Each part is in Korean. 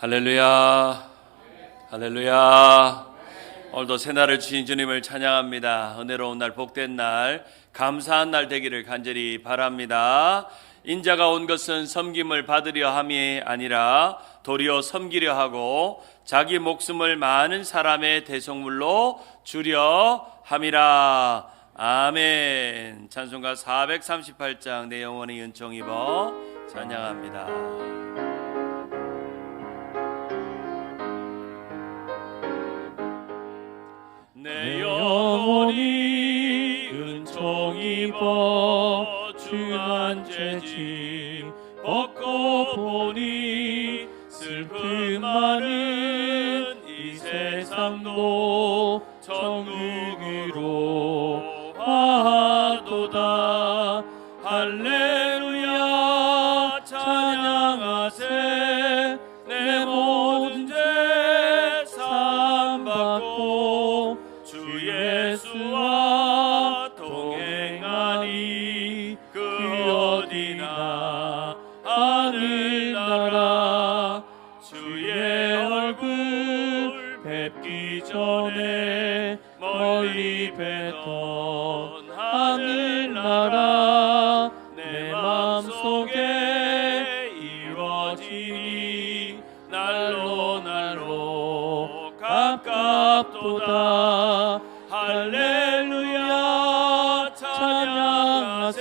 할렐루야, 할렐루야. 오늘도 새날을 주신 주님을 찬양합니다. 은혜로운 날, 복된 날, 감사한 날 되기를 간절히 바랍니다. 인자가 온 것은 섬김을 받으려 함이 아니라 도리어 섬기려 하고 자기 목숨을 많은 사람의 대속물로 주려 함이라. 아멘. 찬송가 438장 내 영혼이 은총 입어 찬양합니다. 내 영혼이 은총 입어 중한 죄짐 벗고 보니 슬픔 많은 이 세상도 천국으로 화도다. 할렐루야 찬양하세. 내 모든 죄 사함받고 주 예수와 동행하니 그 어디나 하늘나라. 주의 얼굴 뵙기 전에 멀리 뵀던 하늘나라 내 마음속에 이루어지니 날로 날로 가깝도다. 할렐루야 찬양하세.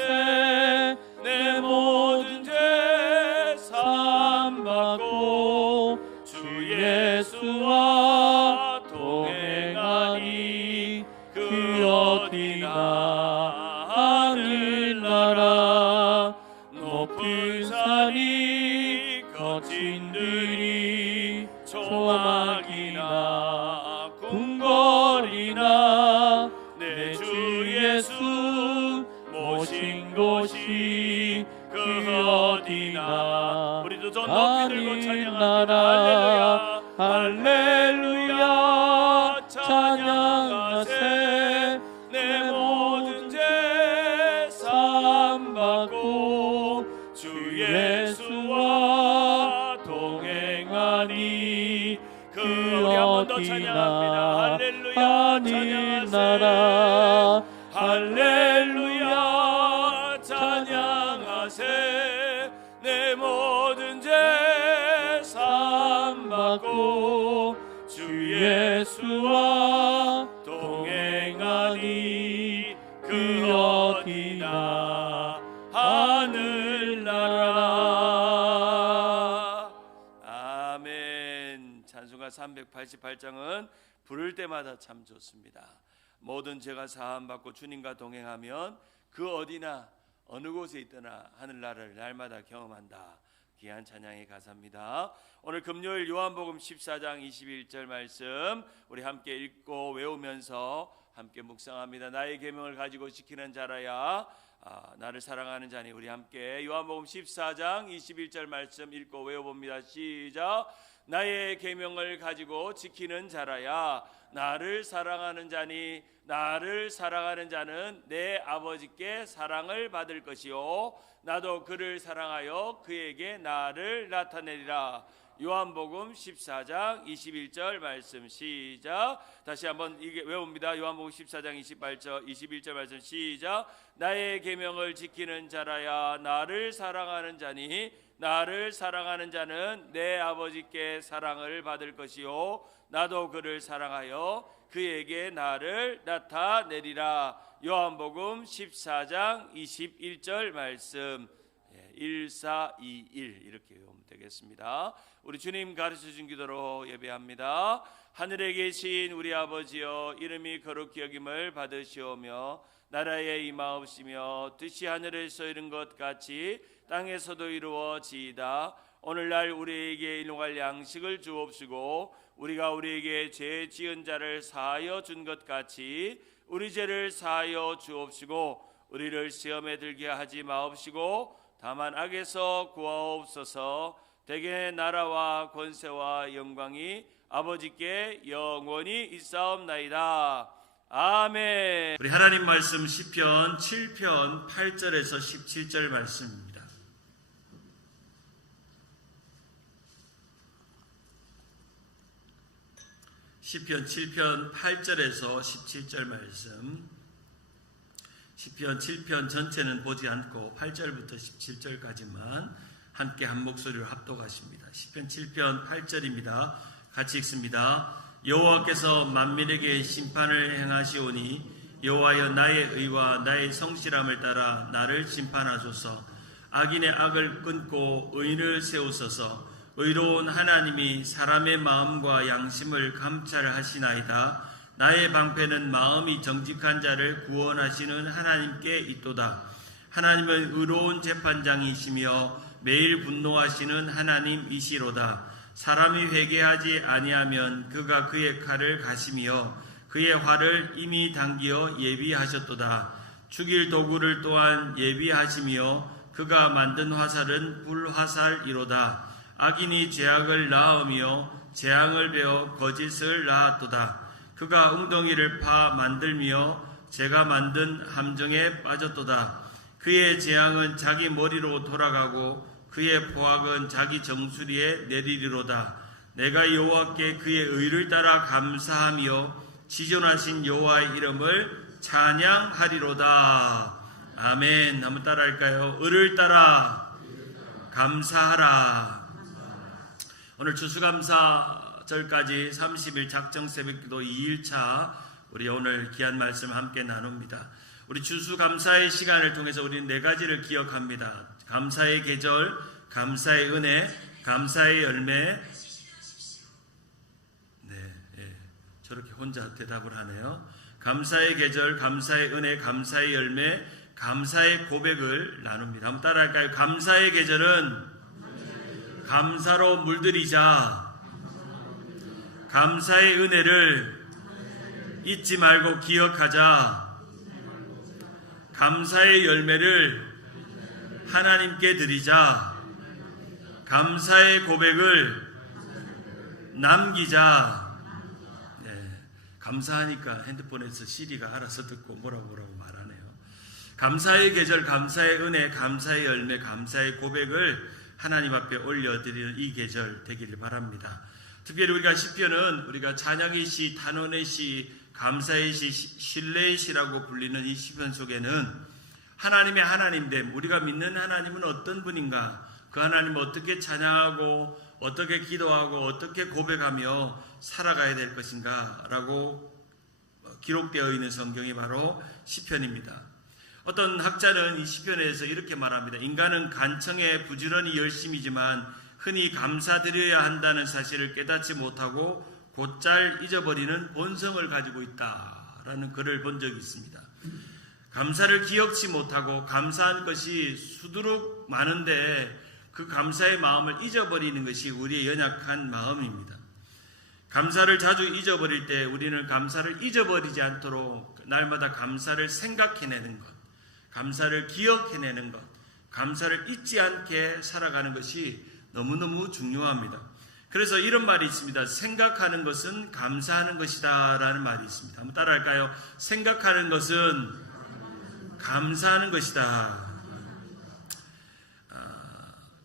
내 모든 죄 사함받고 주 예수와 동행하니 그 어디나 하늘나라. 높은 산이 거친 들이 조막이나 궁궐이나 내 주 예수 모신 곳이 그 어디나. 우리도 저 높이 들고 찬양합니다. 할렐루야 찬양하세. 내 모든 죄 사함받고 주 예수와 동행하니 그 어디나 하늘나라. 할렐루야 찬양하세. 내 모든 죄 사함받고 주 예수와 동행하니 그 어디나 하늘나라. 아멘. 찬송가 388장은 부를 때마다 참 좋습니다. 모든 죄가 사함받고 주님과 동행하면 그 어디나 어느 곳에 있더나 하늘나라를 날마다 경험한다. 귀한 찬양의 가사입니다. 오늘 금요일 요한복음 14장 21절 말씀 우리 함께 읽고 외우면서 함께 묵상합니다. 나의 계명을 가지고 지키는 자라야 나를 사랑하는 자니. 우리 함께 요한복음 14장 21절 말씀 읽고 외워봅니다. 시작. 나의 계명을 가지고 지키는 자라야 나를 사랑하는 자니. 나를 사랑하는 자는 내 아버지께 사랑을 받을 것이요 나도 그를 사랑하여 그에게 나를 나타내리라. 요한복음 14장 21절 말씀 시작. 다시 한번 이게 외웁니다. 요한복음 14장 21절 말씀 시작. 나의 계명을 지키는 자라야 나를 사랑하는 자니. 나를 사랑하는 자는 내 아버지께 사랑을 받을 것이요 나도 그를 사랑하여 그에게 나를 나타내리라. 요한복음 14장 21절 말씀 1421 이렇게 외우면 되겠습니다. 우리 주님 가르쳐준 기도로 예배합니다. 하늘에 계신 우리 아버지여, 이름이 거룩히 여김을 받으시오며 나라에 임하옵시며 뜻이 하늘에서 이룬 것 같이 땅에서도 이루어지이다. 오늘날 우리에게 일용할 양식을 주옵시고 우리가 우리에게 죄 지은 자를 사하여 준 것 같이 우리 죄를 사하여 주옵시고 우리를 시험에 들게 하지 마옵시고 다만 악에서 구하옵소서. 대개 나라와 권세와 영광이 아버지께 영원히 있사옵나이다. 아멘. 우리 하나님 말씀 시편 7편 8절에서 17절 말씀입니다. 시편 7편 8절에서 17절 말씀. 시편 7편 전체는 보지 않고 8절부터 17절까지만 함께 한 목소리로 합독하십니다. 시편 7편 8절입니다. 같이 읽습니다. 여호와께서 만민에게 심판을 행하시오니 여호와여 나의 의와 나의 성실함을 따라 나를 심판하소서. 악인의 악을 끊고 의인을 세우소서. 의로운 하나님이 사람의 마음과 양심을 감찰하시나이다. 나의 방패는 마음이 정직한 자를 구원하시는 하나님께 있도다. 하나님은 의로운 재판장이시며 매일 분노하시는 하나님이시로다. 사람이 회개하지 아니하면 그가 그의 칼을 가시며 그의 활을 이미 당기어 예비하셨도다. 죽일 도구를 또한 예비하시며 그가 만든 화살은 불화살이로다. 악인이 죄악을 낳으며 재앙을 베어 거짓을 낳았도다. 그가 웅덩이를 파 만들며 제가 만든 함정에 빠졌도다. 그의 재앙은 자기 머리로 돌아가고 그의 포악은 자기 정수리에 내리리로다. 내가 여호와께 그의 의를 따라 감사하며 지존하신 여호와의 이름을 찬양하리로다. 아멘. 한번 따라할까요? 의를 따라 감사하라. 오늘 추수감사절까지 30일 작정 새벽기도 2일차 우리 오늘 귀한 말씀 함께 나눕니다. 우리 추수감사의 시간을 통해서 우리는 네 가지를 기억합니다. 감사의 계절, 감사의 은혜, 감사의 열매. 저렇게 혼자 대답을 하네요. 감사의 계절, 감사의 은혜, 감사의 열매, 감사의 고백을 나눕니다. 한번 따라할까요? 감사의 계절은 감사로 물들이자. 감사의 은혜를 잊지 말고 기억하자. 감사의 열매를 하나님께 드리자. 감사의 고백을 남기자. 감사하니까 핸드폰에서 시리가 알아서 듣고 뭐라고 말하네요. 감사의 계절, 감사의 은혜, 감사의 열매, 감사의 고백을 하나님 앞에 올려드리는 이 계절 되기를 바랍니다. 특별히 우리가 시편은 우리가 찬양의 시, 탄원의 시, 감사의 시, 신뢰의 시라고 불리는 이 시편 속에는 하나님의 하나님됨, 우리가 믿는 하나님은 어떤 분인가, 그 하나님을 어떻게 찬양하고 어떻게 기도하고 어떻게 고백하며 살아가야 될 것인가 라고 기록되어 있는 성경이 바로 시편입니다. 어떤 학자는 이 시편에서 이렇게 말합니다. 인간은 간청에 부지런히 열심이지만 흔히 감사드려야 한다는 사실을 깨닫지 못하고 곧잘 잊어버리는 본성을 가지고 있다라는 글을 본 적이 있습니다. 감사를 기억치 못하고 감사한 것이 수두룩 많은데 그 감사의 마음을 잊어버리는 것이 우리의 연약한 마음입니다. 감사를 자주 잊어버릴 때 우리는 감사를 잊어버리지 않도록 날마다 감사를 생각해내는 것, 감사를 기억해내는 것, 감사를 잊지 않게 살아가는 것이 너무너무 중요합니다. 그래서 이런 말이 있습니다. 생각하는 것은 감사하는 것이다 라는 말이 있습니다. 한번 따라할까요? 생각하는 것은 감사하는 것이다.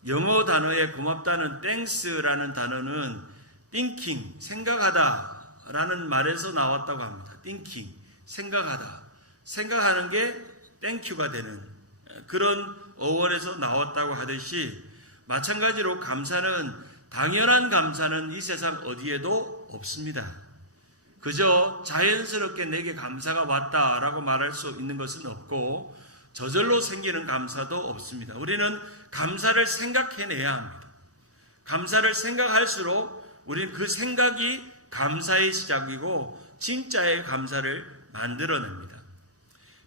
영어 단어에 고맙다는 thanks라는 단어는 thinking, 생각하다 라는 말에서 나왔다고 합니다. thinking, 생각하다. 생각하는 게 땡큐가 되는 그런 어원에서 나왔다고 하듯이 마찬가지로 감사는, 당연한 감사는 이 세상 어디에도 없습니다. 그저 자연스럽게 내게 감사가 왔다라고 말할 수 있는 것은 없고 저절로 생기는 감사도 없습니다. 우리는 감사를 생각해내야 합니다. 감사를 생각할수록 우리는 그 생각이 감사의 시작이고 진짜의 감사를 만들어냅니다.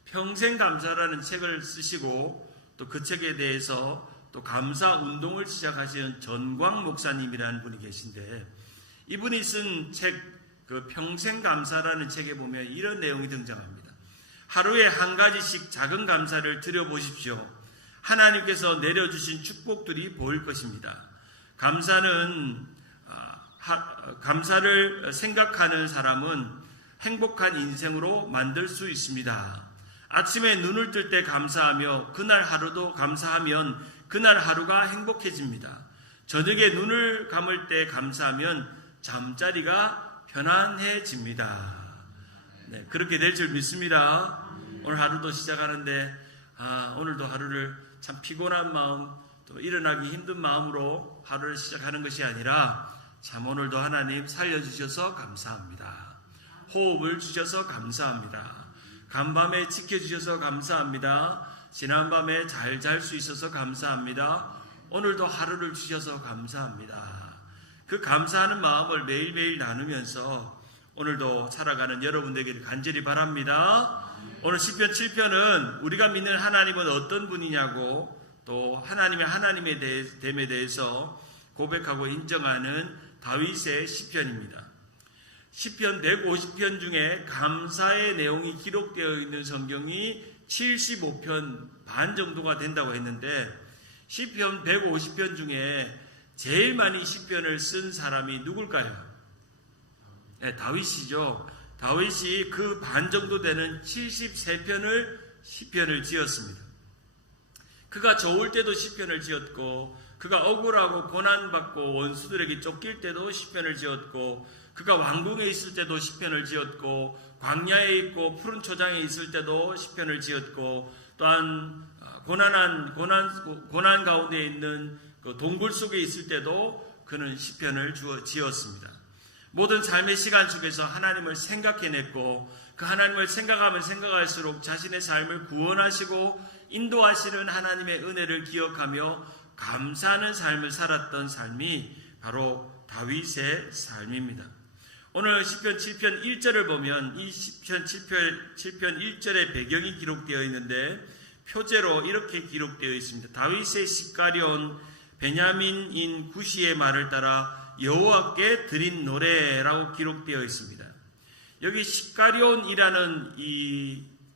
평생 감사라는 책을 쓰시고 또 그 책에 대해서 또 감사 운동을 시작하시는 전광 목사님이라는 분이 계신데, 이분이 쓴 책 그 평생 감사라는 책에 보면 이런 내용이 등장합니다. 하루에 한 가지씩 작은 감사를 드려보십시오. 하나님께서 내려주신 축복들이 보일 것입니다. 감사를 생각하는 사람은 행복한 인생으로 만들 수 있습니다. 아침에 눈을 뜰 때 감사하며 그날 하루도 감사하면 그날 하루가 행복해집니다. 저녁에 눈을 감을 때 감사하면 잠자리가 편안해집니다. 네, 그렇게 될 줄 믿습니다. 오늘 하루도 시작하는데 오늘도 하루를 참 피곤한 마음, 또 일어나기 힘든 마음으로 하루를 시작하는 것이 아니라 참 오늘도 하나님 살려주셔서 감사합니다. 호흡을 주셔서 감사합니다. 간밤에 지켜주셔서 감사합니다. 지난밤에 잘 잘 수 있어서 감사합니다. 오늘도 하루를 주셔서 감사합니다. 그 감사하는 마음을 매일매일 나누면서 오늘도 살아가는 여러분들에게 간절히 바랍니다. 오늘 시편 7편은 우리가 믿는 하나님은 어떤 분이냐고, 또 하나님의 됨에 대해서 고백하고 인정하는 다윗의 시편입니다. 시편 150편 중에 감사의 내용이 기록되어 있는 성경이 75편 반 정도가 된다고 했는데, 시편 150편 중에 제일 많이 시편을 쓴 사람이 누굴까요? 네, 다윗이죠. 다윗이 그 반 정도 되는 73편을 시편을 지었습니다. 그가 좋을 때도 시편을 지었고, 그가 억울하고 고난받고 원수들에게 쫓길 때도 시편을 지었고, 그가 왕궁에 있을 때도 시편을 지었고, 광야에 있고 푸른 초장에 있을 때도 시편을 지었고, 또한 고난 가운데 있는 그 동굴 속에 있을 때도 그는 시편을 지었습니다. 모든 삶의 시간 속에서 하나님을 생각해냈고, 그 하나님을 생각하면 생각할수록 자신의 삶을 구원하시고 인도하시는 하나님의 은혜를 기억하며 감사하는 삶을 살았던 삶이 바로 다윗의 삶입니다. 오늘 시편 7편 1절을 보면 이 시편 7편 1절의 배경이 기록되어 있는데 표제로 이렇게 기록되어 있습니다. 다윗의 시카리온 베냐민인 구시의 말을 따라 여호와께 드린 노래라고 기록되어 있습니다. 여기 시카리온이라는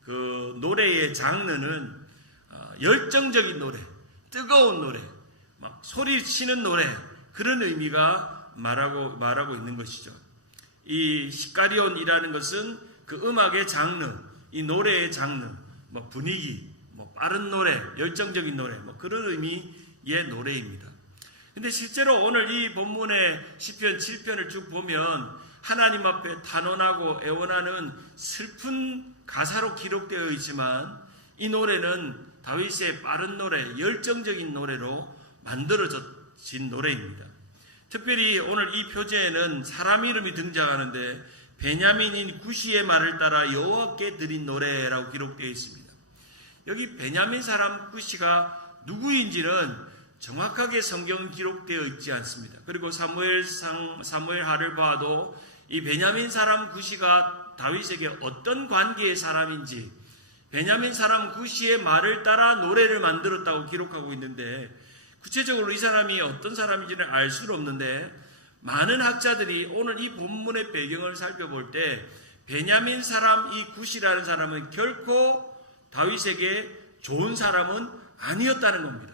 그 노래의 장르는 열정적인 노래, 뜨거운 노래, 막 소리치는 노래, 그런 의미가 말하고 있는 것이죠. 이 시카리온이라는 것은 그 음악의 장르, 이 노래의 장르, 뭐 분위기, 뭐 빠른 노래, 열정적인 노래, 뭐 그런 의미의 노래입니다. 근데 실제로 오늘 이 본문의 시편 7편을 쭉 보면 하나님 앞에 단언하고 애원하는 슬픈 가사로 기록되어 있지만, 이 노래는 다윗의 빠른 노래, 열정적인 노래로 만들어진 노래입니다. 특별히 오늘 이 표제에는 사람 이름이 등장하는데 베냐민인 구시의 말을 따라 여호와께 드린 노래라고 기록되어 있습니다. 여기 베냐민 사람 구시가 누구인지는 정확하게 성경은 기록되어 있지 않습니다. 그리고 사무엘하를 봐도 이 베냐민 사람 구시가 다윗에게 어떤 관계의 사람인지, 베냐민 사람 구시의 말을 따라 노래를 만들었다고 기록하고 있는데, 구체적으로 이 사람이 어떤 사람인지는 알 수는 없는데, 많은 학자들이 오늘 이 본문의 배경을 살펴볼 때 베냐민 사람 이 구시라는 사람은 결코 다윗에게 좋은 사람은 아니었다는 겁니다.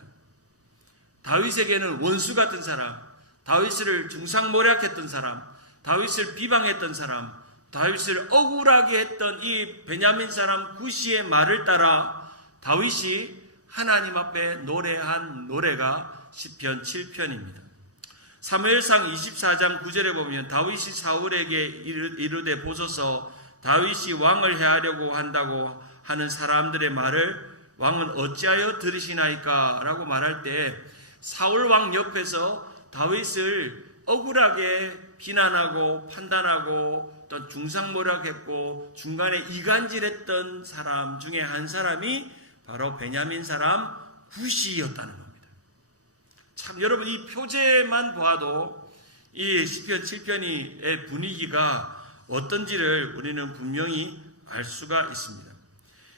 다윗에게는 원수 같은 사람, 다윗을 중상모략했던 사람, 다윗을 비방했던 사람, 다윗을 억울하게 했던 이 베냐민 사람 구시의 말을 따라 다윗이 하나님 앞에 노래한 노래가 시편 7편입니다. 사무엘상 24장 9절에 보면 다윗이 사울에게 이르되 보소서 다윗이 왕을 해하려고 한다고 하는 사람들의 말을 왕은 어찌하여 들으시나이까? 라고 말할 때 사울 왕 옆에서 다윗을 억울하게 비난하고 판단하고 또 중상모략했고 중간에 이간질했던 사람 중에 한 사람이 바로 베냐민 사람 구시였다는 겁니다. 참 여러분, 이 표제만 봐도 이 시편 7편의 분위기가 어떤지를 우리는 분명히 알 수가 있습니다.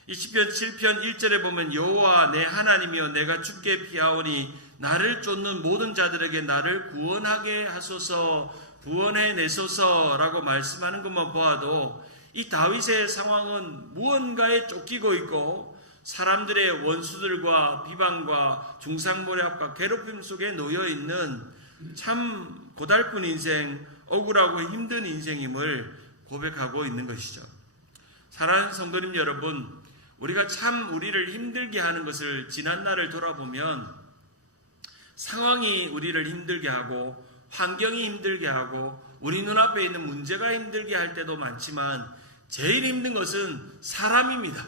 이 시편 7편 1절에 보면 여호와 내 하나님이여 내가 주께 피하오니 나를 쫓는 모든 자들에게 나를 구원하게 하소서, 구원해내소서라고 말씀하는 것만 보아도 이 다윗의 상황은 무언가에 쫓기고 있고 사람들의 원수들과 비방과 중상모략과 괴롭힘 속에 놓여있는 참 고달픈 인생, 억울하고 힘든 인생임을 고백하고 있는 것이죠. 사랑하는 성도님 여러분, 우리가 참 우리를 힘들게 하는 것을 지난날을 돌아보면 상황이 우리를 힘들게 하고 환경이 힘들게 하고 우리 눈앞에 있는 문제가 힘들게 할 때도 많지만 제일 힘든 것은 사람입니다.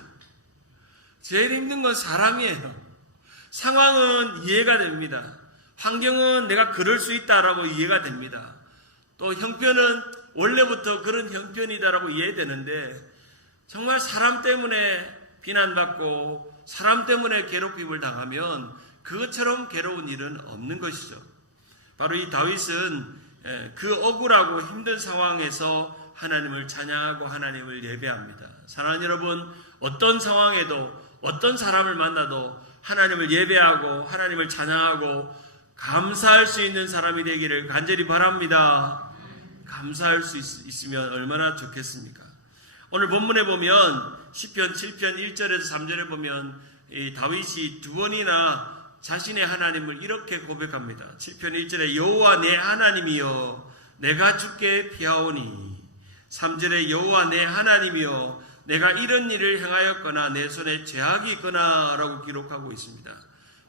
제일 힘든 건 사람이에요. 상황은 이해가 됩니다. 환경은 내가 그럴 수 있다라고 이해가 됩니다. 또 형편은 원래부터 그런 형편이다라고 이해되는데 정말 사람 때문에 비난받고 사람 때문에 괴롭힘을 당하면 그것처럼 괴로운 일은 없는 것이죠. 바로 이 다윗은 그 억울하고 힘든 상황에서 하나님을 찬양하고 하나님을 예배합니다. 사랑하는 여러분, 어떤 상황에도 어떤 사람을 만나도 하나님을 예배하고 하나님을 찬양하고 감사할 수 있는 사람이 되기를 간절히 바랍니다. 감사할 수 있으면 얼마나 좋겠습니까? 오늘 본문에 보면 시편 7편 1절에서 3절에 보면 이 다윗이 두 번이나 자신의 하나님을 이렇게 고백합니다. 7편 1절에 여호와 내 하나님이여 내가 주께 피하오니, 3절에 여호와 내 하나님이여 내가 이런 일을 행하였거나 내 손에 죄악이 있거나 라고 기록하고 있습니다.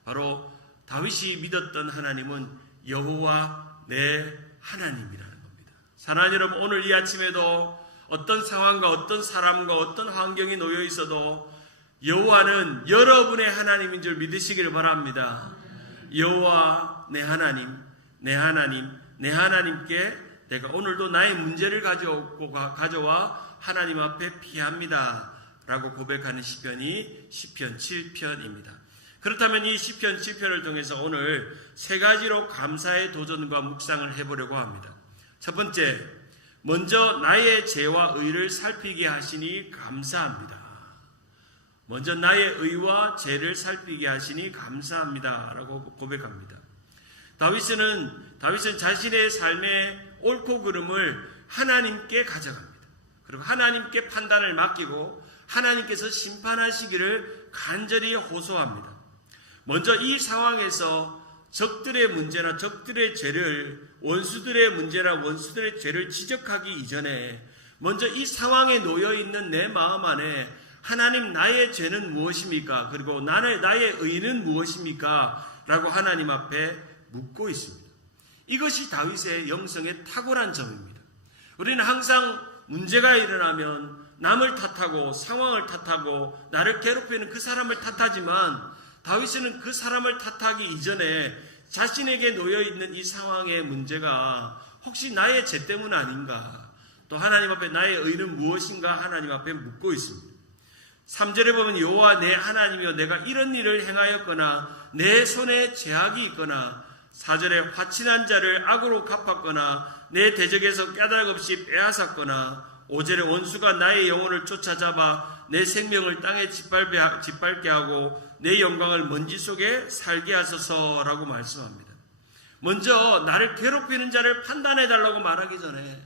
바로 다윗이 믿었던 하나님은 여호와 내 하나님이라는 겁니다. 사랑하는 여러분, 오늘 이 아침에도 어떤 상황과 어떤 사람과 어떤 환경이 놓여 있어도 여호와는 여러분의 하나님인 줄 믿으시기를 바랍니다. 여호와 내 하나님, 내 하나님, 내 하나님께 내가 오늘도 나의 문제를 가져와 하나님 앞에 피합니다 라고 고백하는 시편이 시편 7편입니다. 그렇다면 이 시편 7편을 통해서 오늘 세 가지로 감사의 도전과 묵상을 해보려고 합니다. 첫 번째, 먼저 나의 죄와 의를 살피게 하시니 감사합니다. 먼저 나의 의와 죄를 살피게 하시니 감사합니다 라고 고백합니다. 다윗은 자신의 삶의 옳고 그름을 하나님께 가져갑니다. 그리고 하나님께 판단을 맡기고 하나님께서 심판하시기를 간절히 호소합니다. 먼저 이 상황에서 적들의 문제나 적들의 죄를, 원수들의 문제나 원수들의 죄를 지적하기 이전에 먼저 이 상황에 놓여 있는 내 마음 안에 하나님, 나의 죄는 무엇입니까? 그리고 나의 의는 무엇입니까? 라고 하나님 앞에 묻고 있습니다. 이것이 다윗의 영성의 탁월한 점입니다. 우리는 항상 문제가 일어나면 남을 탓하고 상황을 탓하고 나를 괴롭히는 그 사람을 탓하지만 다윗은 그 사람을 탓하기 이전에 자신에게 놓여있는 이 상황의 문제가 혹시 나의 죄 때문 아닌가? 또 하나님 앞에 나의 의는 무엇인가? 하나님 앞에 묻고 있습니다. 3절에 보면 여호와 내 하나님이여 내가 이런 일을 행하였거나 내 손에 죄악이 있거나, 4절에 화친한 자를 악으로 갚았거나 내 대적에서 깨달음 없이 빼앗았거나, 5절에 원수가 나의 영혼을 쫓아잡아 내 생명을 땅에 짓밟게 하고 내 영광을 먼지 속에 살게 하소서라고 말씀합니다. 먼저 나를 괴롭히는 자를 판단해달라고 말하기 전에,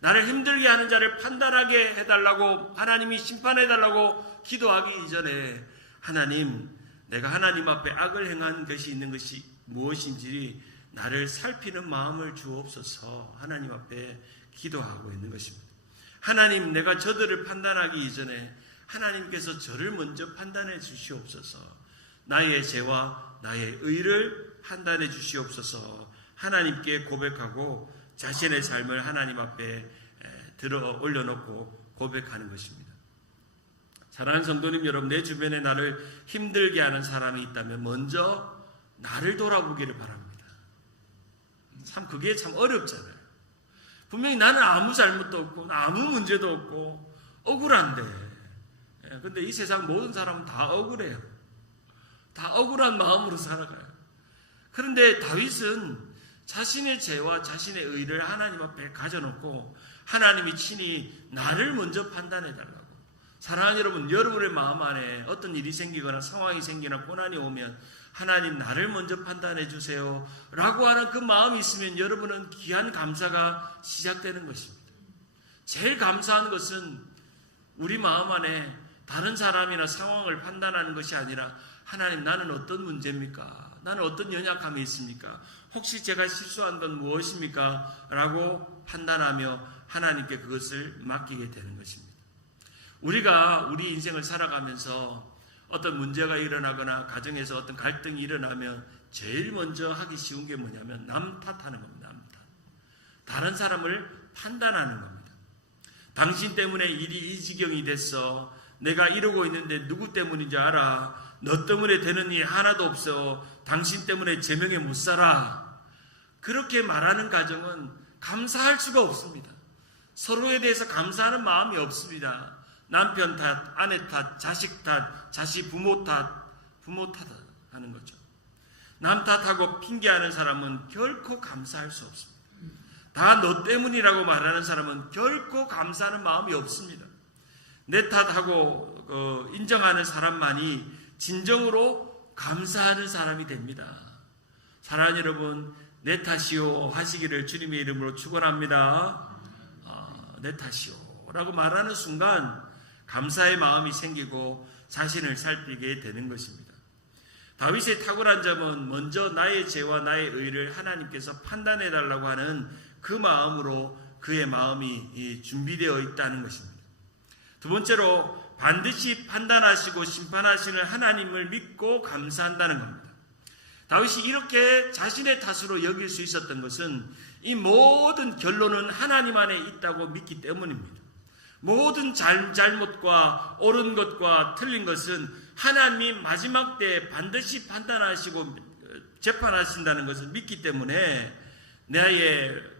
나를 힘들게 하는 자를 판단하게 해달라고, 하나님이 심판해달라고 기도하기 이전에 하나님, 내가 하나님 앞에 악을 행한 것이 있는 것이 무엇인지 나를 살피는 마음을 주옵소서 하나님 앞에 기도하고 있는 것입니다. 하나님, 내가 저들을 판단하기 이전에 하나님께서 저를 먼저 판단해 주시옵소서, 나의 죄와 나의 의를 판단해 주시옵소서 하나님께 고백하고 자신의 삶을 하나님 앞에 들어 올려놓고 고백하는 것입니다. 사랑하는 성도님 여러분, 내 주변에 나를 힘들게 하는 사람이 있다면 먼저 나를 돌아보기를 바랍니다. 참 그게 참 어렵잖아요. 분명히 나는 아무 잘못도 없고 아무 문제도 없고 억울한데, 근데 이 세상 모든 사람은 다 억울해요. 다 억울한 마음으로 살아가요. 그런데 다윗은 자신의 죄와 자신의 의를 하나님 앞에 가져놓고 하나님이 친히 나를 먼저 판단해달라고. 사랑하는 여러분, 여러분의 마음 안에 어떤 일이 생기거나 상황이 생기나 고난이 오면 하나님, 나를 먼저 판단해 주세요 라고 하는 그 마음이 있으면 여러분은 귀한 감사가 시작되는 것입니다. 제일 감사한 것은 우리 마음 안에 다른 사람이나 상황을 판단하는 것이 아니라, 하나님, 나는 어떤 문제입니까? 나는 어떤 연약함이 있습니까? 혹시 제가 실수한 건 무엇입니까? 라고 판단하며 하나님께 그것을 맡기게 되는 것입니다. 우리가 우리 인생을 살아가면서 어떤 문제가 일어나거나 가정에서 어떤 갈등이 일어나면 제일 먼저 하기 쉬운 게 뭐냐면 남 탓하는 겁니다. 남 탓. 다른 사람을 판단하는 겁니다. 당신 때문에 일이 이 지경이 됐어. 내가 이러고 있는데 누구 때문인지 알아? 너 때문에 되는 일 하나도 없어. 당신 때문에 제명에 못 살아. 그렇게 말하는 가정은 감사할 수가 없습니다. 서로에 대해서 감사하는 마음이 없습니다. 남편 탓, 아내 탓, 자식 탓, 부모 탓하는 거죠. 남 탓하고 핑계하는 사람은 결코 감사할 수 없습니다. 다 너 때문이라고 말하는 사람은 결코 감사하는 마음이 없습니다. 내 탓하고 인정하는 사람만이 진정으로 감사하는 사람이 됩니다. 사랑하는 여러분, 내 탓이요 하시기를 주님의 이름으로 축원합니다. 내 탓이요 라고 말하는 순간 감사의 마음이 생기고 자신을 살피게 되는 것입니다. 다윗의 탁월한 점은 먼저 나의 죄와 나의 의를 하나님께서 판단해 달라고 하는 그 마음으로 그의 마음이 준비되어 있다는 것입니다. 두 번째로 반드시 판단하시고 심판하시는 하나님을 믿고 감사한다는 겁니다. 다윗이 이렇게 자신의 탓으로 여길 수 있었던 것은 이 모든 결론은 하나님 안에 있다고 믿기 때문입니다. 모든 잘못과 옳은 것과 틀린 것은 하나님이 마지막 때 반드시 판단하시고 재판하신다는 것을 믿기 때문에 나의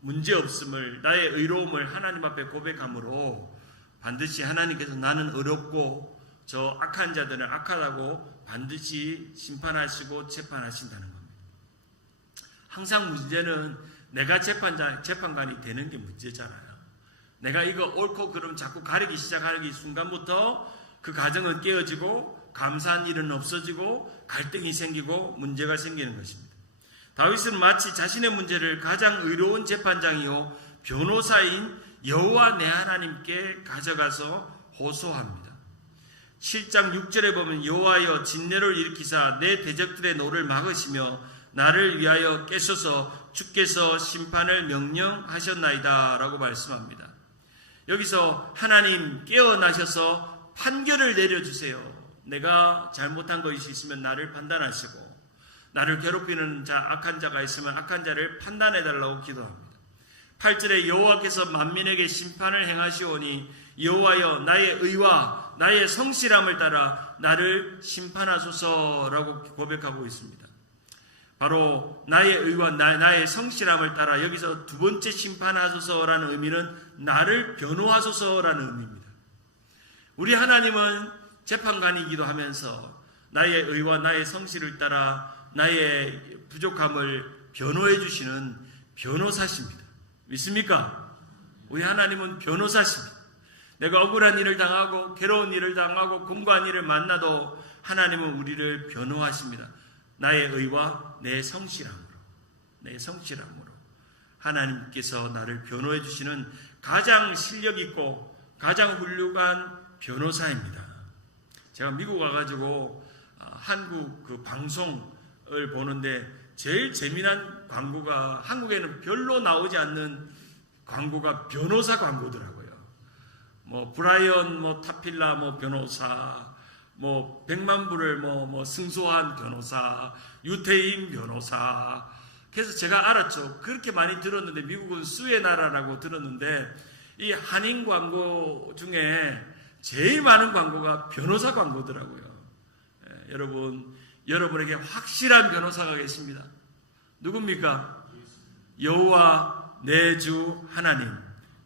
문제없음을, 나의 의로움을 하나님 앞에 고백함으로 반드시 하나님께서 나는 어렵고 저 악한 자들은 악하다고 반드시 심판하시고 재판하신다는 겁니다. 항상 문제는 내가 재판관이 되는 게 문제잖아요. 내가 이거 옳고 그름 자꾸 가리기 시작하는 순간부터 그 가정은 깨어지고 감사한 일은 없어지고 갈등이 생기고 문제가 생기는 것입니다. 다윗은 마치 자신의 문제를 가장 의로운 재판장이요 변호사인 여호와 내 하나님께 가져가서 호소합니다. 7장 6절에 보면 여호와여 진노를 일으키사 내 대적들의 노를 막으시며 나를 위하여 깨소서 주께서 심판을 명령하셨나이다 라고 말씀합니다. 여기서 하나님 깨어나셔서 판결을 내려주세요. 내가 잘못한 것이 있으면 나를 판단하시고 나를 괴롭히는 악한 자가 있으면 악한 자를 판단해달라고 기도합니다. 8절에 여호와께서 만민에게 심판을 행하시오니 여호와여 나의 의와 나의 성실함을 따라 나를 심판하소서라고 고백하고 있습니다. 바로 나의 의와 나의 성실함을 따라 여기서 두 번째 심판하소서라는 의미는 나를 변호하소서라는 의미입니다. 우리 하나님은 재판관이기도 하면서 나의 의와 나의 성실을 따라 나의 부족함을 변호해 주시는 변호사십니다. 믿습니까? 우리 하나님은 변호사십니다. 내가 억울한 일을 당하고 괴로운 일을 당하고 공고한 일을 만나도 하나님은 우리를 변호하십니다. 나의 의와 내 성실함으로 하나님께서 나를 변호해 주시는 가장 실력 있고 가장 훌륭한 변호사입니다. 제가 미국 와가지고 한국 그 방송을 보는데 제일 재미난 광고가 한국에는 별로 나오지 않는 광고가 변호사 광고더라고요. 뭐 브라이언 타필라 변호사, 100만 불을 승소한 변호사, 유태인 변호사. 그래서 제가 알았죠. 그렇게 많이 들었는데 미국은 수의 나라라고 들었는데 이 한인 광고 중에 제일 많은 광고가 변호사 광고더라고요. 여러분에게 확실한 변호사가 계십니다. 누굽니까? 여호와 내 주 하나님,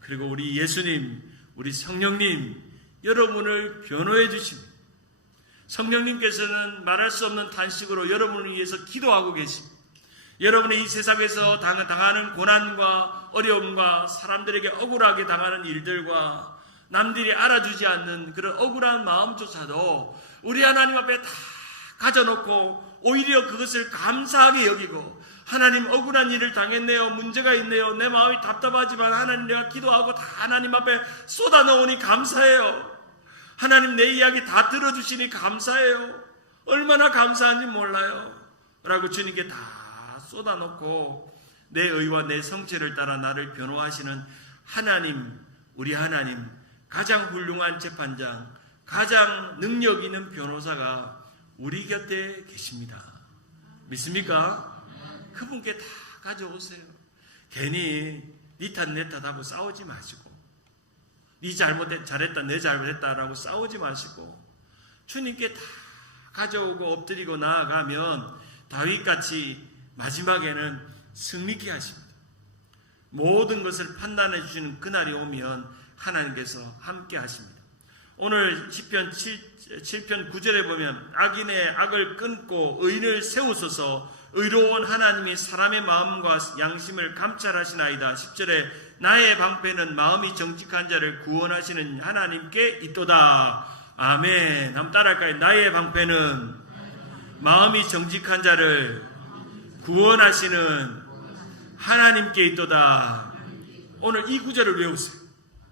그리고 우리 예수님, 우리 성령님, 여러분을 변호해 주십니다. 성령님께서는 말할 수 없는 탄식으로 여러분을 위해서 기도하고 계십니다. 여러분이 이 세상에서 당하는 고난과 어려움과 사람들에게 억울하게 당하는 일들과 남들이 알아주지 않는 그런 억울한 마음조차도 우리 하나님 앞에 다 가져놓고 오히려 그것을 감사하게 여기고, 하나님 억울한 일을 당했네요, 문제가 있네요, 내 마음이 답답하지만 하나님 내가 기도하고 다 하나님 앞에 쏟아놓으니 감사해요. 하나님 내 이야기 다 들어주시니 감사해요. 얼마나 감사한지 몰라요 라고 주님께 다 쏟아놓고 내 의와 내 성체를 따라 나를 변호하시는 하나님, 우리 하나님, 가장 훌륭한 재판장, 가장 능력 있는 변호사가 우리 곁에 계십니다. 믿습니까? 그분께 다 가져오세요. 괜히 니 탓 내 탓하고 싸우지 마시고, 니 잘했다 내 잘못했다라고 싸우지 마시고 주님께 다 가져오고 엎드리고 나아가면 다윗같이 마지막에는 승리케 하십니다. 모든 것을 판단해 주시는 그날이 오면 하나님께서 함께 하십니다. 오늘 시편 7편 9절에 보면 악인의 악을 끊고 의인을 세우소서, 의로운 하나님이 사람의 마음과 양심을 감찰하시나이다. 10절에 나의 방패는 마음이 정직한 자를 구원하시는 하나님께 있도다. 아멘. 한번 따라할까요? 나의 방패는 마음이 정직한 자를 구원하시는 하나님께 있도다. 오늘 이 구절을 외우세요.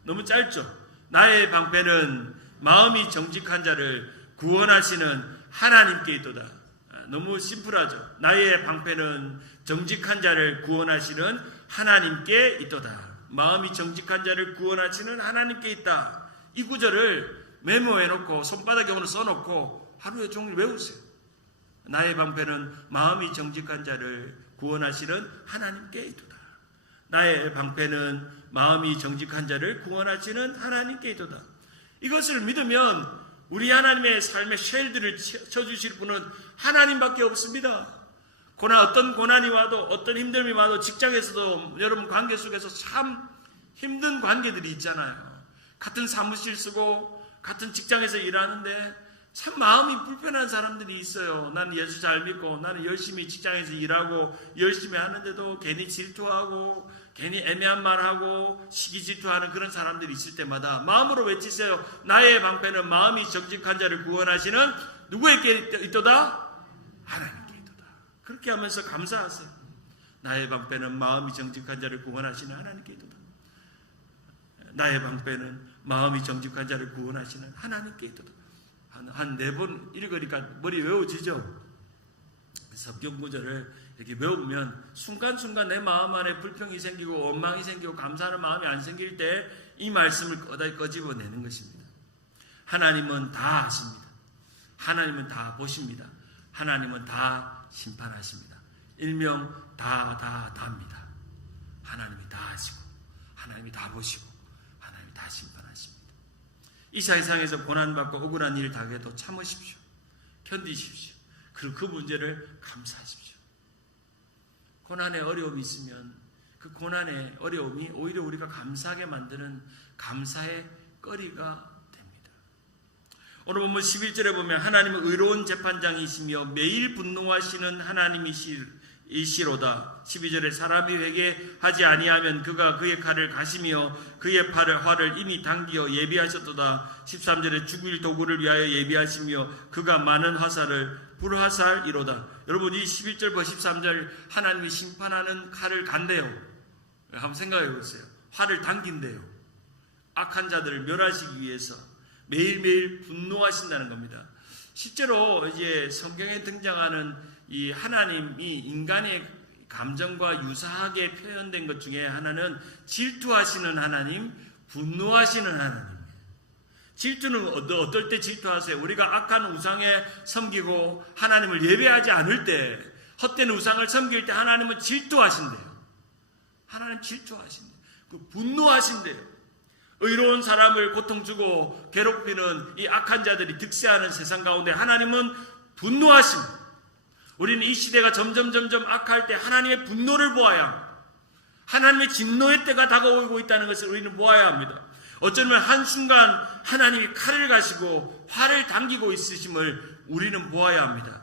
너무 짧죠? 나의 방패는 마음이 정직한 자를 구원하시는 하나님께 있도다. 너무 심플하죠? 나의 방패는 정직한 자를 구원하시는 하나님께 있도다. 마음이 정직한 자를 구원하시는 하나님께 있다. 이 구절을 메모해놓고 손바닥에 오늘 써놓고 하루에 종일 외우세요. 나의 방패는 마음이 정직한 자를 구원하시는 하나님께 있도다. 나의 방패는 마음이 정직한 자를 구원하시는 하나님께 있도다. 이것을 믿으면 우리 하나님의 삶의 쉘들을 쳐주실 분은 하나님밖에 없습니다. 어떤 고난이 와도, 어떤 힘듦이 와도, 직장에서도 여러분 관계 속에서 참 힘든 관계들이 있잖아요. 같은 사무실 쓰고 같은 직장에서 일하는데 참 마음이 불편한 사람들이 있어요. 나는 예수 잘 믿고 나는 열심히 직장에서 일하고 열심히 하는데도 괜히 질투하고 괜히 애매한 말하고 시기 질투하는 그런 사람들이 있을 때마다 마음으로 외치세요. 나의 방패는 마음이 정직한 자를 구원하시는 누구에게 있도다? 하나님께 있도다. 그렇게 하면서 감사하세요. 나의 방패는 마음이 정직한 자를 구원하시는 하나님께 있도다. 나의 방패는 마음이 정직한 자를 구원하시는 하나님께 있도다. 한 4번 읽으니까 머리 외워지죠? 성경 구절을 이렇게 외우면 순간순간 내 마음 안에 불평이 생기고 원망이 생기고 감사하는 마음이 안 생길 때 이 말씀을 꺼집어내는 것입니다. 하나님은 다 아십니다. 하나님은 다 보십니다. 하나님은 다 심판하십니다. 일명 다입니다. 하나님이 다 아시고 하나님이 다 보시고 하나님이 다 심판하십니다. 이 세상에서 고난받고 억울한 일 당해도 참으십시오. 견디십시오. 그리고 그 문제를 감사하십시오. 고난의 어려움이 있으면 그 고난의 어려움이 오히려 우리가 감사하게 만드는 감사의 거리가 됩니다. 오늘 본문 11절에 보면 하나님은 의로운 재판장이시며 매일 분노하시는 하나님이시로다. 12절에 사람이 회개하지 아니하면 그가 그의 칼을 가시며 그의 화를 이미 당기어 예비하셨도다. 13절에 죽일 도구를 위하여 예비하시며 그가 많은 화살을 불화살이로다. 여러분 이 11절과 13절 하나님이 심판하는 칼을 간대요. 한번 생각해 보세요. 화를 당긴대요. 악한 자들을 멸하시기 위해서 매일매일 분노하신다는 겁니다. 실제로 이제 성경에 등장하는 이 하나님이 인간의 감정과 유사하게 표현된 것 중에 하나는 질투하시는 하나님, 분노하시는 하나님. 질투는 어떨 때 질투하세요? 우리가 악한 우상에 섬기고 하나님을 예배하지 않을 때, 헛된 우상을 섬길 때 하나님은 질투하신대요. 하나님 질투하신대요. 분노하신대요. 의로운 사람을 고통 주고 괴롭히는 이 악한 자들이 득세하는 세상 가운데 하나님은 분노하십니다. 우리는 이 시대가 점점 악할 때 하나님의 분노를 보아야 합니다. 하나님의 진노의 때가 다가오고 있다는 것을 우리는 보아야 합니다. 어쩌면 한순간 하나님이 칼을 가시고 화를 당기고 있으심을 우리는 보아야 합니다.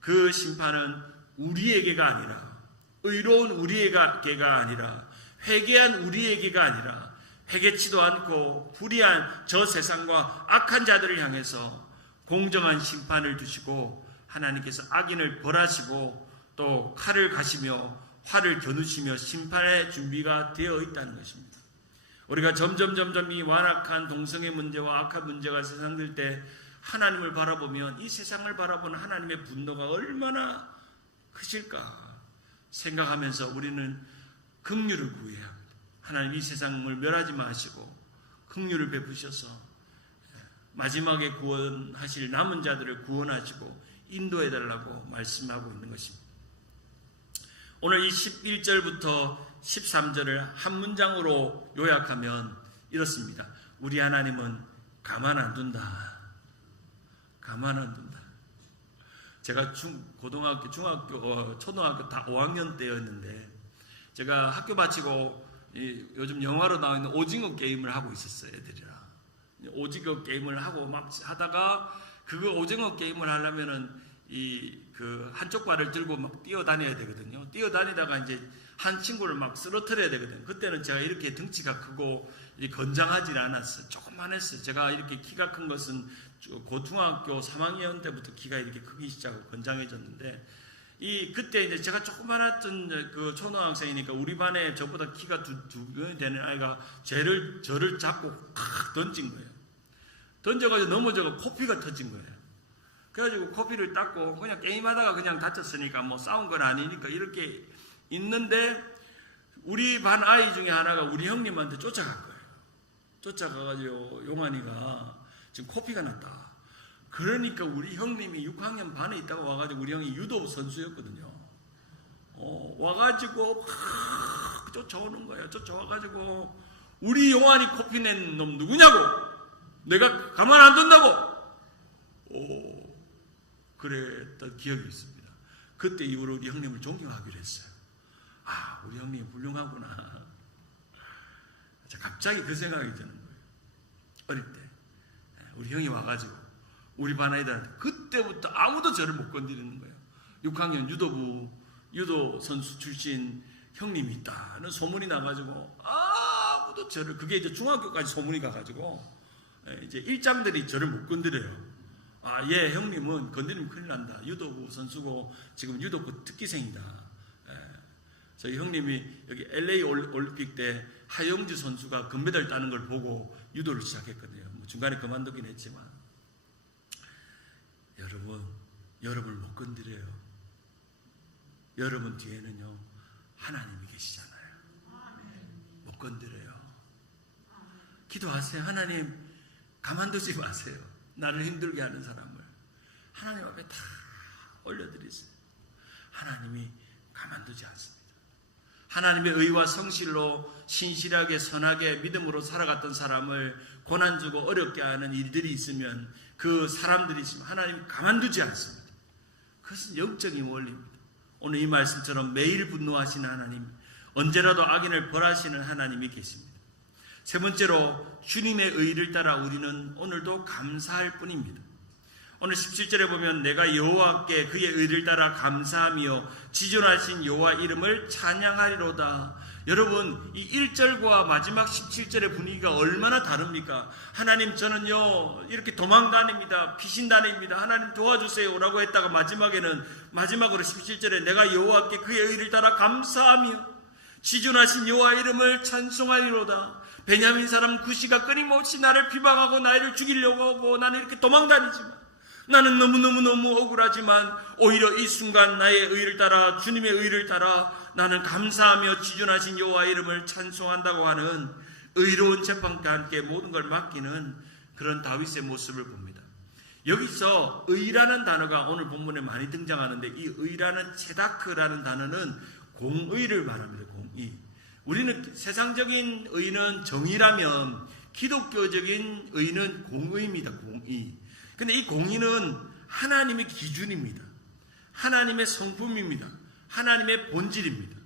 그 심판은 우리에게가 아니라, 의로운 우리에게가 아니라, 회개한 우리에게가 아니라, 회개치도 않고 불의한 저 세상과 악한 자들을 향해서 공정한 심판을 두시고 하나님께서 악인을 벌하시고 또 칼을 가시며 화를 겨누시며 심판의 준비가 되어 있다는 것입니다. 우리가 점점 이 완악한 동성애 문제와 악한 문제가 세상될 때 하나님을 바라보면 이 세상을 바라보는 하나님의 분노가 얼마나 크실까 생각하면서 우리는 긍휼을 구해야 합니다. 하나님 이 세상을 멸하지 마시고 긍휼을 베푸셔서 마지막에 구원하실 남은 자들을 구원하시고 인도해달라고 말씀하고 있는 것입니다. 오늘 이 11절부터 13절을 한 문장으로 요약하면 이렇습니다. 우리 하나님은 가만 안 둔다. 가만 안 둔다. 제가 고등학교, 중학교, 초등학교 다 5학년 때였는데 제가 학교 마치고 요즘 영화로 나와 있는 오징어 게임을 하고 있었어요, 애들이랑. 오징어 게임을 하고 막 하다가 그거 오징어 게임을 하려면은 그 한쪽 발을 들고 막 뛰어다녀야 되거든요. 뛰어다니다가 이제 한 친구를 막 쓰러뜨려야 되거든요. 그때는 제가 이렇게 등치가 크고 건장하지 않았어요. 조금만했어요. 제가 이렇게 키가 큰 것은 고등학교 3학년 때부터 키가 이렇게 크기 시작하고 건장해졌는데 그때 이제 제가 조그만했던 그 초등학생이니까 우리 반에 저보다 키가 두 배이 되는 아이가 저를 잡고 탁 던진 거예요. 던져가지고 넘어져가 코피가 터진 거예요. 그래가지고 코피를 닦고 그냥 게임하다가 그냥 다쳤으니까 뭐 싸운 건 아니니까 이렇게 있는데 우리 반 아이 중에 하나가 우리 형님한테 쫓아갈 거예요. 쫓아가가지고 용환이가 지금 코피가 났다. 그러니까 우리 형님이 6학년 반에 있다가 와가지고 우리 형이 유도 선수였거든요. 와가지고 막 쫓아오는 거예요. 쫓아와가지고 우리 용환이 코피 낸 놈 누구냐고. 내가 가만 안 둔다고. 그랬던 기억이 있습니다. 그때 이후로 우리 형님을 존경하기로 했어요. 아, 우리 형님 훌륭하구나. 갑자기 그 생각이 드는 거예요. 어릴 때 우리 형이 와가지고 우리 반 아이들한테 그때부터 아무도 저를 못 건드리는 거예요. 6학년 유도 선수 출신 형님이 있다는 소문이 나가지고 아무도 저를, 그게 이제 중학교까지 소문이 가가지고 이제 일장들이 저를 못 건드려요. 아, 예, 형님은 건드리면 큰일 난다. 유도부 선수고 지금 유도부 특기생이다. 저희 형님이 여기 LA 올림픽 때 하영주 선수가 금메달 따는 걸 보고 유도를 시작했거든요. 뭐 중간에 그만두긴 했지만 여러분을 못 건드려요. 여러분 뒤에는요 하나님이 계시잖아요. 못 건드려요. 기도하세요. 하나님 가만두지 마세요. 나를 힘들게 하는 사람을 하나님 앞에 다 올려드리세요. 하나님이 가만두지 않습니다. 하나님의 의와 성실로 신실하게 선하게 믿음으로 살아갔던 사람을 고난주고 어렵게 하는 일들이 있으면, 그 사람들이 있으면 하나님이 가만두지 않습니다. 그것은 영적인 원리입니다. 오늘 이 말씀처럼 매일 분노하시는 하나님, 언제라도 악인을 벌하시는 하나님이 계십니다. 세 번째로 주님의 의를 따라 우리는 오늘도 감사할 뿐입니다. 오늘 17절에 보면 내가 여호와께 그의 의를 따라 감사하며 지존하신 여호와 이름을 찬양하리로다. 여러분, 이 1절과 마지막 17절의 분위기가 얼마나 다릅니까? 하나님, 저는요 이렇게 도망다닙니다. 피신다닙니다. 하나님 도와주세요 라고 했다가 마지막으로 17절에 내가 여호와께 그의 의를 따라 감사하며 지존하신 여호와 이름을 찬송하리로다. 베냐민 사람 구시가 끊임없이 나를 비방하고 나를 죽이려고 하고 나는 이렇게 도망다니지만, 나는 너무 억울하지만 오히려 이 순간 나의 의를 따라, 주님의 의를 따라 나는 감사하며 지존하신 여호와 이름을 찬송한다고 하는 의로운 재판과 함께 모든 걸 맡기는 그런 다윗의 모습을 봅니다. 여기서 의라는 단어가 오늘 본문에 많이 등장하는데, 이 의라는 체다크라는 단어는 공의를 말합니다. 공의. 우리는 세상적인 의는 정의라면 기독교적인 의는 공의입니다. 공의. 근데 이 공의는 하나님의 기준입니다. 하나님의 성품입니다. 하나님의 본질입니다.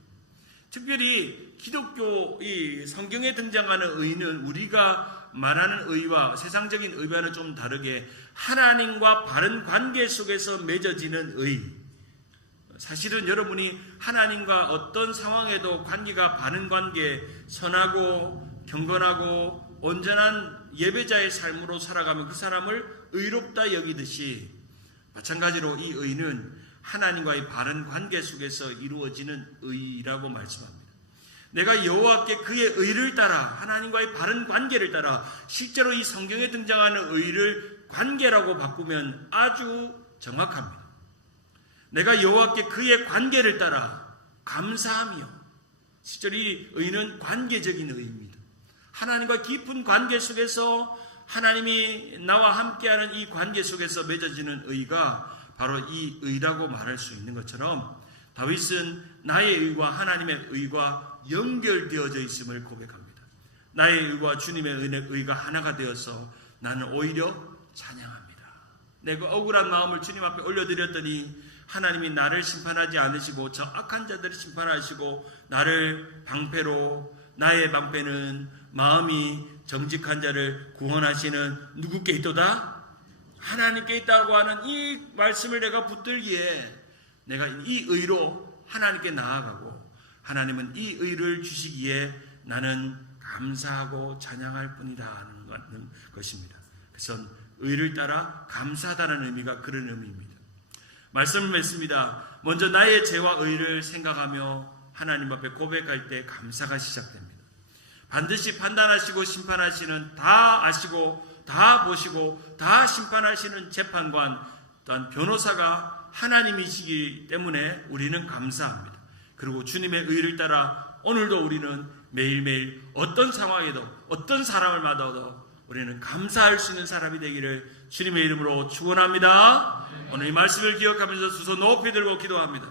특별히 기독교 이 성경에 등장하는 의는 우리가 말하는 의와 세상적인 의와는 좀 다르게 하나님과 바른 관계 속에서 맺어지는 의. 사실은 여러분이 하나님과 어떤 상황에도 관계가 바른 관계, 선하고 경건하고 온전한 예배자의 삶으로 살아가면 그 사람을 의롭다 여기듯이, 마찬가지로 이 의는 하나님과의 바른 관계 속에서 이루어지는 의라고 말씀합니다. 내가 여호와께 그의 의를 따라, 하나님과의 바른 관계를 따라, 실제로 이 성경에 등장하는 의를 관계라고 바꾸면 아주 정확합니다. 내가 여호와께 그의 관계를 따라 감사하며, 실제로 이 의는 관계적인 의입니다. 하나님과 깊은 관계 속에서, 하나님이 나와 함께하는 이 관계 속에서 맺어지는 의가 바로 이 의라고 말할 수 있는 것처럼, 다윗은 나의 의와 하나님의 의가 연결되어져 있음을 고백합니다. 나의 의와 주님의 의가 하나가 되어서 나는 오히려 찬양합니다. 내가 억울한 마음을 주님 앞에 올려드렸더니 하나님이 나를 심판하지 않으시고 저 악한 자들을 심판하시고 나를 방패로, 나의 방패는 마음이 정직한 자를 구원하시는 누구께 있도다? 하나님께 있다고 하는 이 말씀을 내가 붙들기에 내가 이 의로 하나님께 나아가고 하나님은 이 의를 주시기에 나는 감사하고 찬양할 뿐이다 하는 것입니다. 그래서 의를 따라 감사하다는 의미가 그런 의미입니다. 말씀을 맺습니다. 먼저 나의 죄와 의를 생각하며 하나님 앞에 고백할 때 감사가 시작됩니다. 반드시 판단하시고 심판하시는, 다 아시고 다 보시고 다 심판하시는 재판관 또한 변호사가 하나님이시기 때문에 우리는 감사합니다. 그리고 주님의 의를 따라 오늘도 우리는 매일매일 어떤 상황에도 어떤 사람을 만나도 우리는 감사할 수 있는 사람이 되기를 주님의 이름으로 축원합니다. 오늘 이 말씀을 기억하면서 두 손 높이 들고 기도합니다.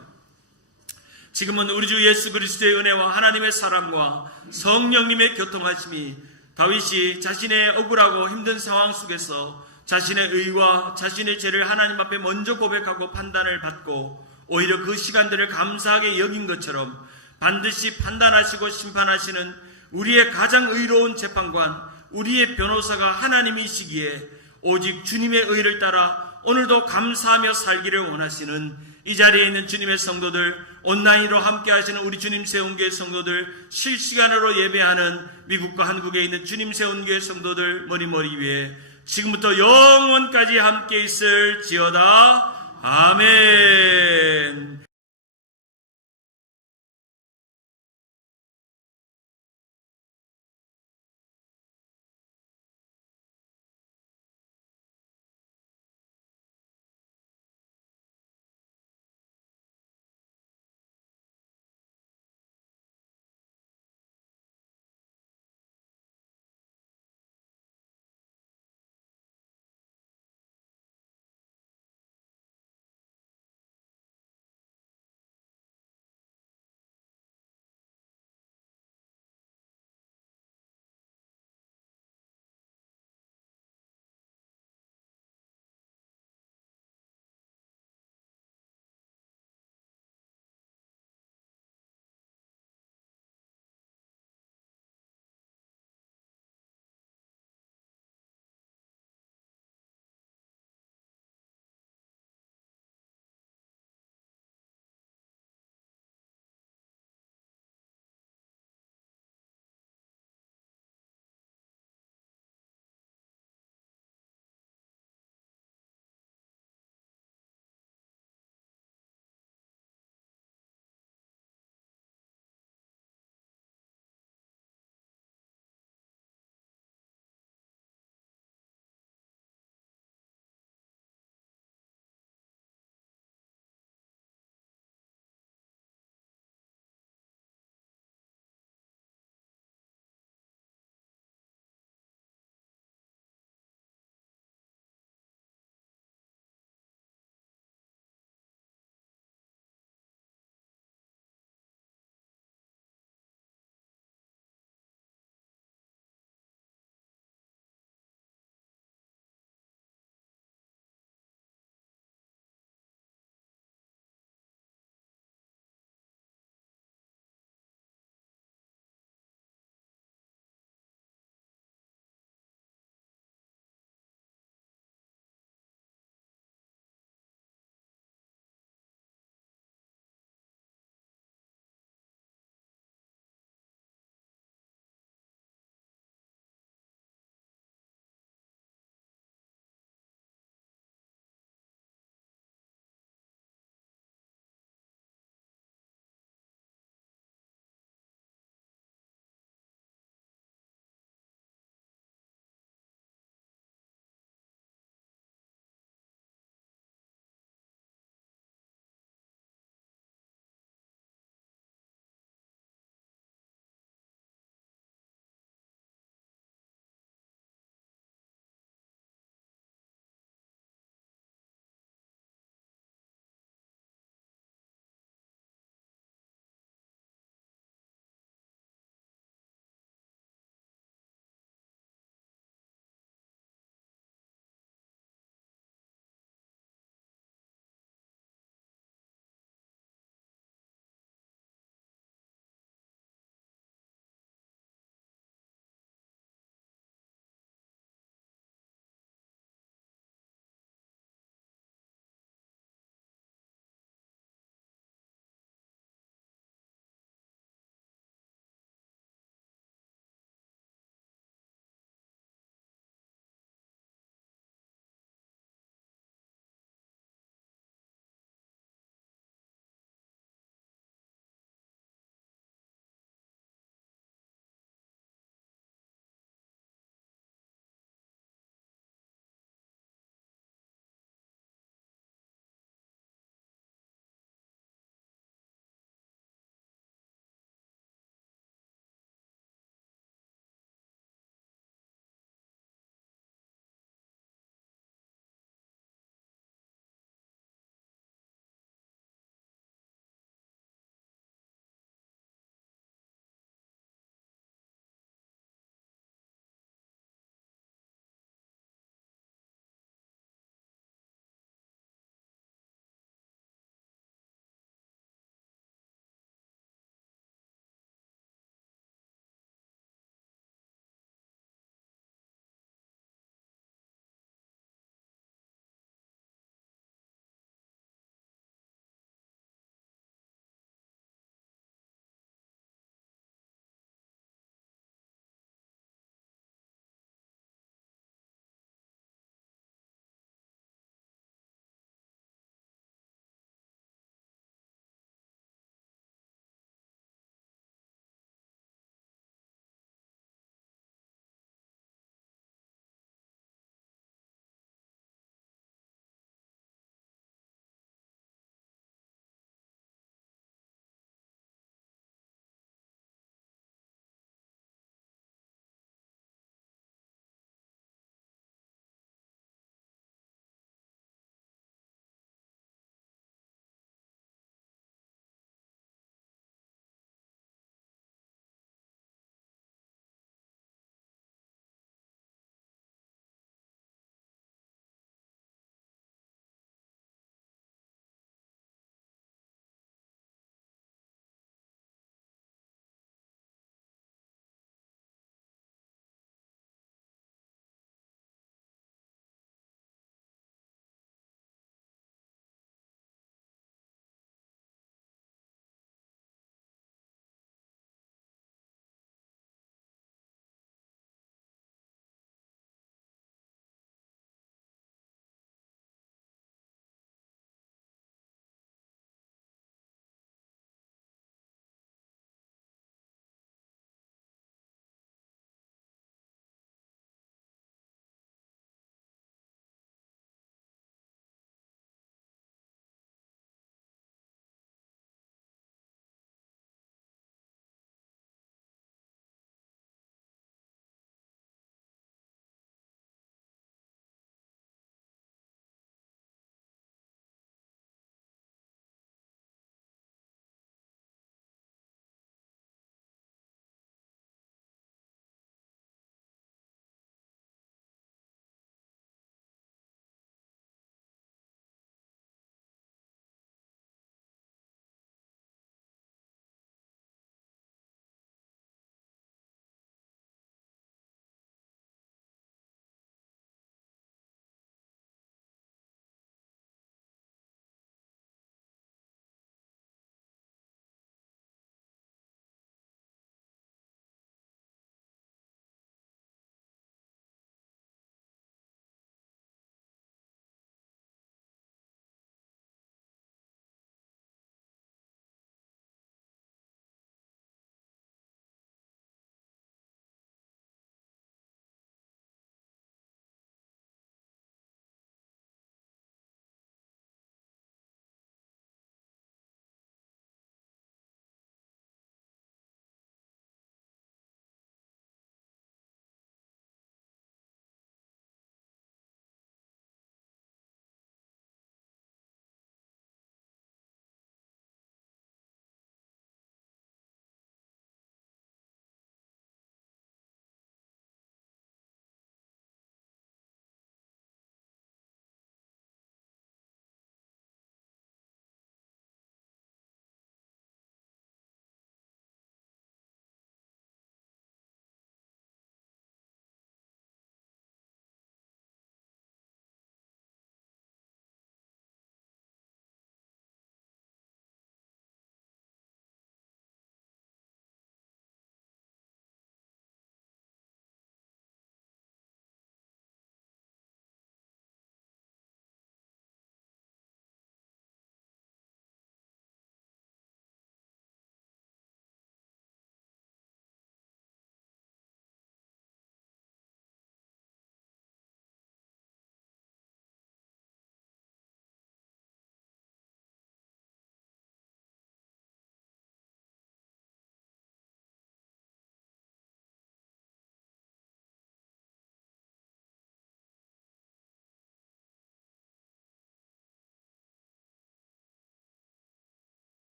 지금은 우리 주 예수 그리스도의 은혜와 하나님의 사랑과 성령님의 교통하심이 다윗이 자신의 억울하고 힘든 상황 속에서 자신의 의와 자신의 죄를 하나님 앞에 먼저 고백하고 판단을 받고 오히려 그 시간들을 감사하게 여긴 것처럼 반드시 판단하시고 심판하시는 우리의 가장 의로운 재판관, 우리의 변호사가 하나님이시기에 오직 주님의 의를 따라 오늘도 감사하며 살기를 원하시는 이 자리에 있는 주님의 성도들, 온라인으로 함께 하시는 우리 주님 세운교회 성도들, 실시간으로 예배하는 미국과 한국에 있는 주님 세운교회 성도들 머리 위에 지금부터 영원까지 함께 있을지어다. 아멘.